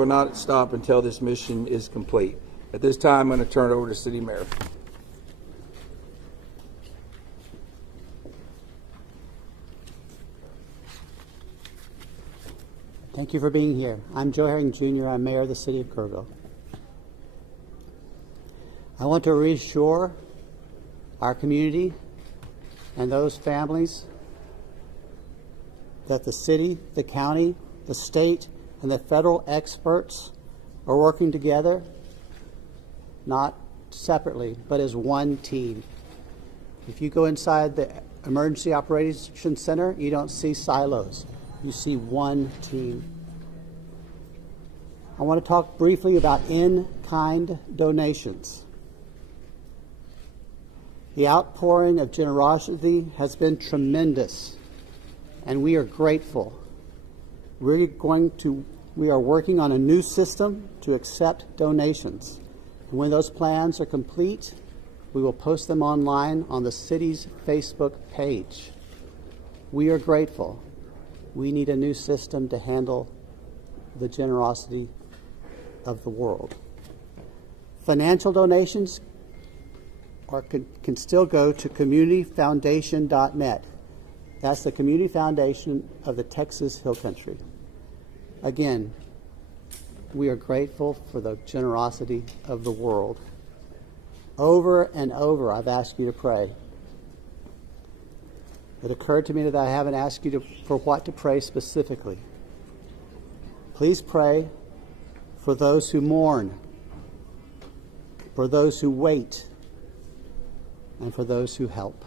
will not stop until this mission is complete. At this time, I'm going to turn it over to City Mayor. Thank you for being here. I'm Joe Herring Jr. I'm Mayor of the City of Kerrville. I want to reassure our community and those families that the city, the county, the state, and the federal experts are working together, not separately, but as one team. If you go inside the Emergency Operations Center, you don't see silos. You see one team. I want to talk briefly about in-kind donations. The outpouring of generosity has been tremendous, and we are grateful. We are working on a new system to accept donations. And when those plans are complete, we will post them online on the city's Facebook page. We are grateful. We need a new system to handle the generosity of the world. Financial donations can still go to communityfoundation.net. That's the community foundation of the Texas Hill Country. Again, we are grateful for the generosity of the world. Over and over, I've asked you to pray. It occurred to me that I haven't asked you for what to pray specifically. Please pray for those who mourn, for those who wait, and for those who help.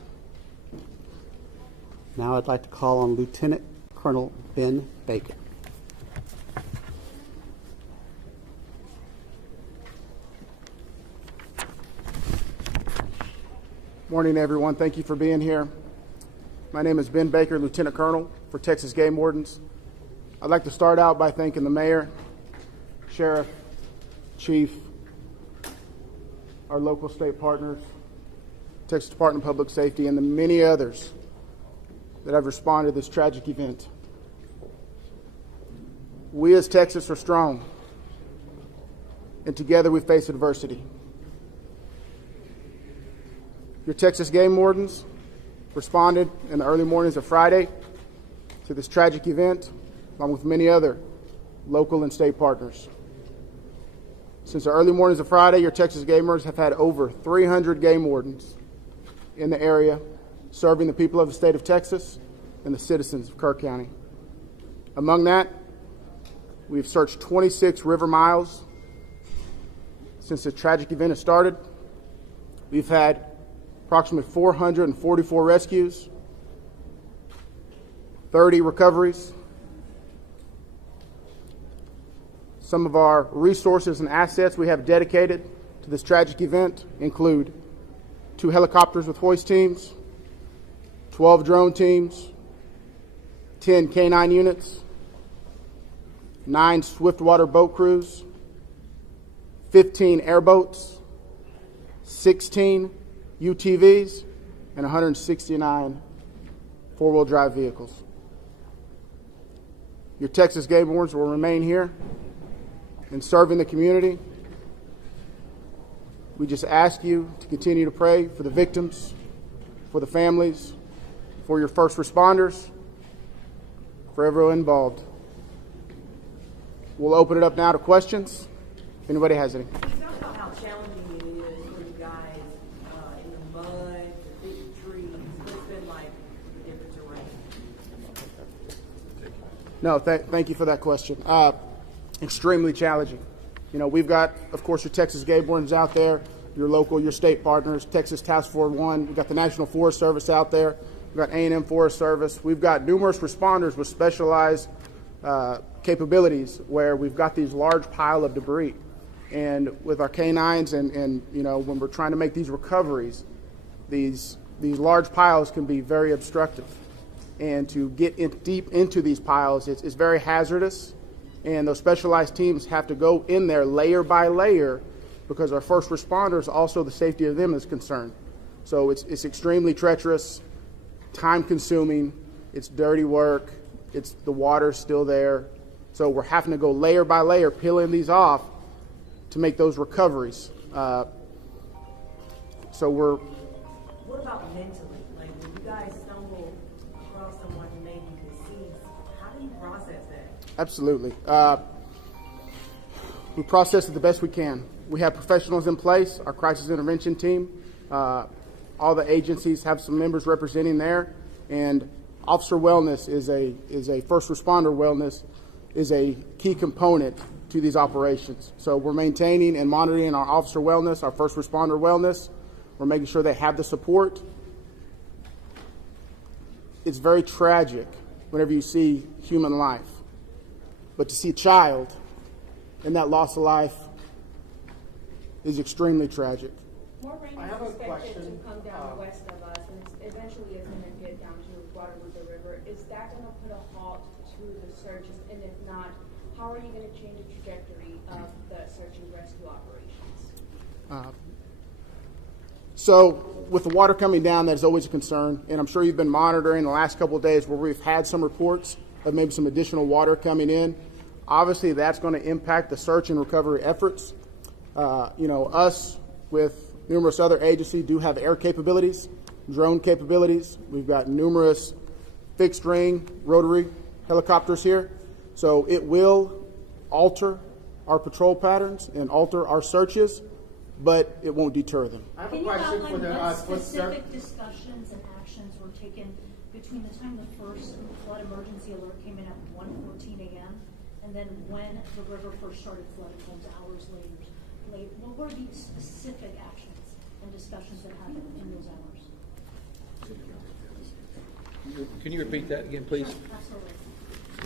Now I'd like to call on Lieutenant Colonel Ben Baker. Morning, everyone. Thank you for being here. My name is Ben Baker, Lieutenant Colonel for Texas Game Wardens. I'd like to start out by thanking the Mayor, Sheriff, Chief, our local state partners, Texas Department of Public Safety, and the many others that have responded to this tragic event. We as Texas are strong, and together we face adversity. Your Texas Game Wardens responded in the early mornings of Friday to this tragic event, along with many other local and state partners. Since the early mornings of Friday, your Texas Game Wardens have had over 300 game wardens in the area, serving the people of the state of Texas and the citizens of Kerr County. Among that, we've searched 26 river miles since the tragic event has started. We've had approximately 444 rescues, 30 recoveries. Some of our resources and assets we have dedicated to this tragic event include 2 helicopters with hoist teams, 12 drone teams, 10 K-9 units, 9 swiftwater boat crews, 15 airboats, 16 UTVs, and 169 four-wheel drive vehicles. Your Texas Game Wardens will remain here and serving the community. We just ask you to continue to pray for the victims, for the families, for your first responders, for everyone involved. We'll open it up now to questions, if anybody has any. Can you talk about how challenging it is for you guys in the mud, the big trees? What's been like the different terrain? No, thank you for that question. Extremely challenging. You know, we've got, of course, your Texas Game Wardens out there, your local, your state partners, Texas Task Force 1. We've got the National Forest Service out there. We've got A&M Forest Service. We've got numerous responders with specialized capabilities where we've got these large pile of debris. And with our K-9s and you know, when we're trying to make these recoveries, these large piles can be very obstructive. And to get deep into these piles, it's very hazardous. And those specialized teams have to go in there layer by layer because our first responders, also the safety of them is concerned. So it's extremely treacherous, time consuming, it's dirty work, the water's still there, So we're having to go layer by layer, peeling these off to make those recoveries. So we're What about mentally? Like when you guys stumble across someone who may be deceased, how do you process that? absolutely. We process it the best we can. We have professionals in place, our crisis intervention team. All the agencies have some members representing there, and officer wellness is a first responder wellness is a key component to these operations. So we're maintaining and monitoring our officer wellness, our first responder wellness. We're making sure they have the support. It's very tragic whenever you see human life, but to see a child in that loss of life is extremely tragic. More rain I have is a expected question. to come down west of us, and eventually it's going to get down to Guadalupe River. Is that going to put a halt to the searches? And if not, how are you going to change the trajectory of the search and rescue operations? So with the water coming down, that's always a concern, and I'm sure you've been monitoring the last couple of days where we've had some reports of maybe some additional water coming in. Obviously, that's going to impact the search and recovery efforts. Us with numerous other agencies do have air capabilities, drone capabilities. We've got numerous fixed wing, rotary helicopters here. So it will alter our patrol patterns and alter our searches, but it won't deter them. I have a Can you question for outline the what for specific discussions and actions were taken between the time the first flood emergency alert came in at 1:14 a.m. and then when the river first started flooding homes hours later? What were the specific actions and discussions that happened in those hours? Can you repeat that again, please? Absolutely. I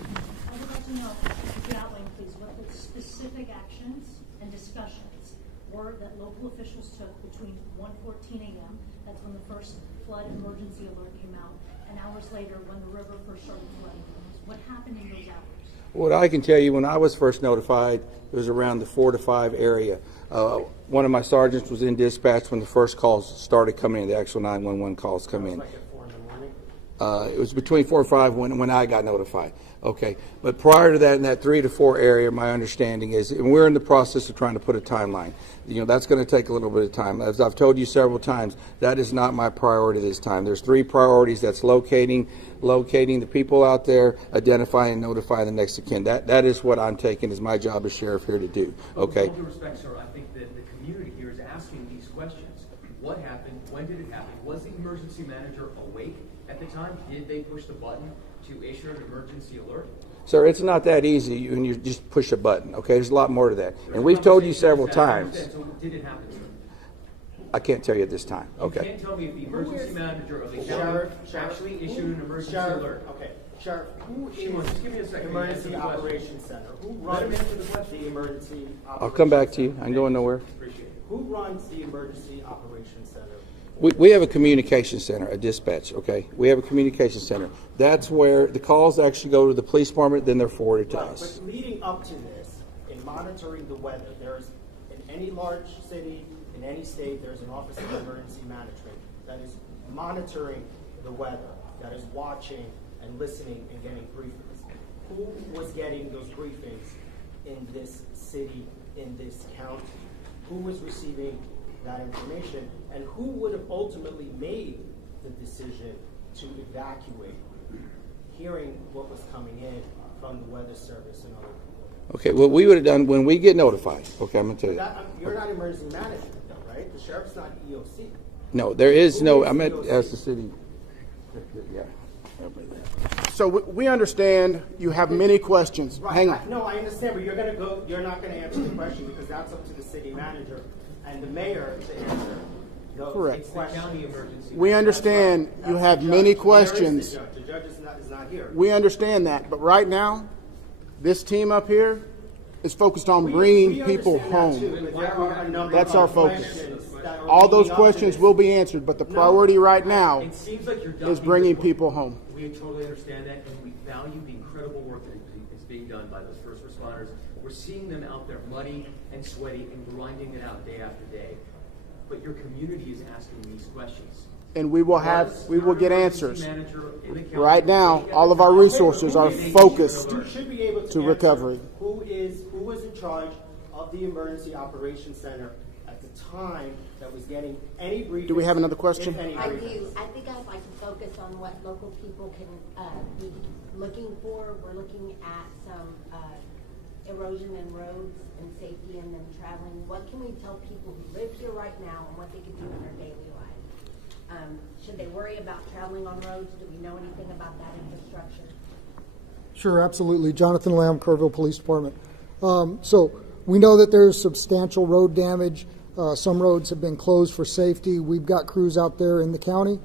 would like to know, if you outline, please, what the specific actions and discussions were that local officials took between 1:14 a.m., that's when the first flood emergency alert came out, and hours later when the river first started flooding homes. What happened in those hours? What I can tell you, when I was first notified, it was around the 4 to 5 area. One of my sergeants was in dispatch when the first calls started coming in, the actual 911 calls come in. like at 4 in the morning. It was between 4 and 5 when I got notified. Okay, but prior to that, in that 3 to 4 area, my understanding is, and we're in the process of trying to put a timeline. That's going to take a little bit of time. As I've told you several times, that is not my priority this time. There's 3 priorities. That's locating the people out there, identifying and notifying the next of kin. That is what I'm taking as my job as sheriff here to do. Okay. With all due respect, sir, I think that the community here is asking these questions. What happened? When did it happen? Was the emergency manager awake at the time? Did they push the button to issue an emergency alert? Sir, it's not that easy when you just push a button. Okay, there's a lot more to that, and we've told you several times. So did it happen, sir? I can't tell you at this time. You Okay. can't tell me if the emergency manager of the county Sheriff, actually issued an emergency Sheriff, alert. okay. Sheriff, who Shimon, is just give me a second. Emergency Answer the question. Operations Center? Who Let him runs answer the question. the Emergency I'll come back to you. Operations I ain't going nowhere. Appreciate it. Center? Who runs the Emergency Operations Center? We have a communication center, a dispatch, okay? We have a communication center. That's where the calls actually go to the police department, then they're forwarded to Right, us. but leading up to this, in monitoring the weather, there's, in any large city, in any state, there's an Office of Emergency Management that is monitoring the weather, that is watching and listening and getting briefings. Who was getting those briefings in this city, in this county? Who was receiving that information? And who would have ultimately made the decision to evacuate, hearing what was coming in from the Weather Service and other people? Okay, what we would have done when we get notified, okay, I'm going to tell you. You're not emergency management, though, right? The sheriff's not EOC. No, there is Who no, is I meant EOC? as the city. Yeah. So we understand you have many questions. Right. Hang on. No, I understand, but you're not going to answer the question because that's up to the city manager and the mayor to answer those Correct. It's the questions. county emergency. We understand That's you the have judge. many Where is questions. the judge? The judge is not here. We understand that, but right now, this team up here is focused on bringing people understand that too, home. but there are a number That's of our focus. questions that are All those leading up to questions this. will be answered, but the priority right now It seems like you're is ducking bringing the- people home. We totally understand that, and we value the incredible work that is being done by those first responders. We're seeing them out there muddy and sweaty and grinding it out day after day. But your community is asking these questions. and we will get answers. Manager in the county Right now, all of our resources are focused You should be able to to answer recovery. Who was in charge of the emergency operations center at the time that was getting any briefings? Do we have another question? if any I briefings? do. I think I'd like to focus on what local people can be looking for. We're looking at some erosion in roads and safety and them traveling. What can we tell people who live here right now and what they can do in their daily lives? Should they worry about traveling on roads? Do we know anything about that infrastructure? Sure, absolutely. Jonathan Lamb, Kerrville Police Department. So we know that there's substantial road damage. Some roads have been closed for safety. We've got crews out there in the county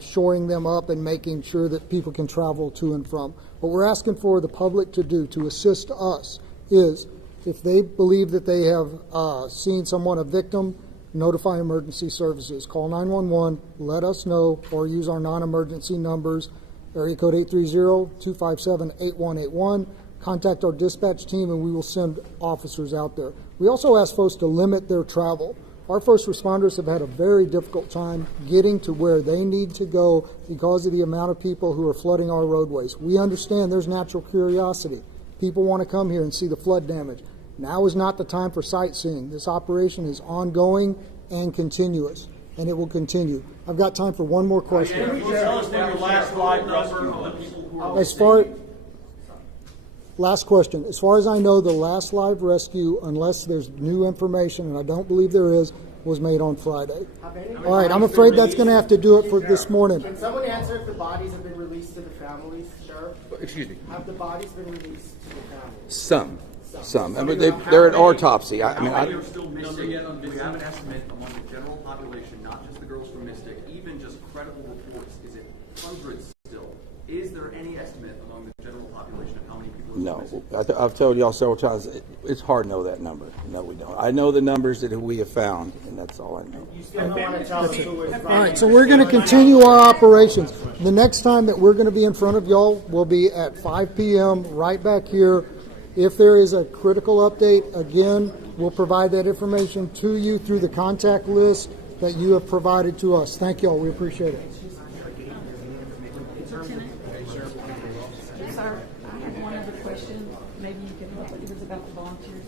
shoring them up and making sure that people can travel to and from. What we're asking for the public to do to assist us is if they believe that they have seen someone, a victim, notify emergency services. Call 911, let us know, or use our non-emergency numbers, area code 830-257-8181. Contact our dispatch team and we will send officers out there. We also ask folks to limit their travel. Our first responders have had a very difficult time getting to where they need to go because of the amount of people who are flooding our roadways. We understand there's natural curiosity. People want to come here and see the flood damage. Now is not the time for sightseeing. This operation is ongoing and continuous, and it will continue. I've got time for one more question. Last question. As far as I know, the last live rescue, unless there's new information, and I don't believe there is, was made on Friday. All right, I'm afraid that's going to have to do it for this morning. Can someone answer if the bodies have been released to the families, Sheriff? Excuse me. Have the bodies been released to the families? Some. I mean, they're at autopsy. I mean, They're still missing. We have an estimate among the general population, not just the girls from Mystic, even just credible reports. Is it hundreds still? Is there any estimate among the general population of how many people are missing? I've told y'all several times, it's hard to know that number. No, we don't. I know the numbers that we have found, and that's all I know. You still don't want to tell us who is All right, so we're going to continue our operations. The next time that we're going to be in front of y'all will be at 5 p.m. right back here. If there is a critical update, again, we'll provide that information to you through the contact list that you have provided to us. Thank y'all. We appreciate it. Sir, I have one other question. Maybe you can help. It was about the volunteers.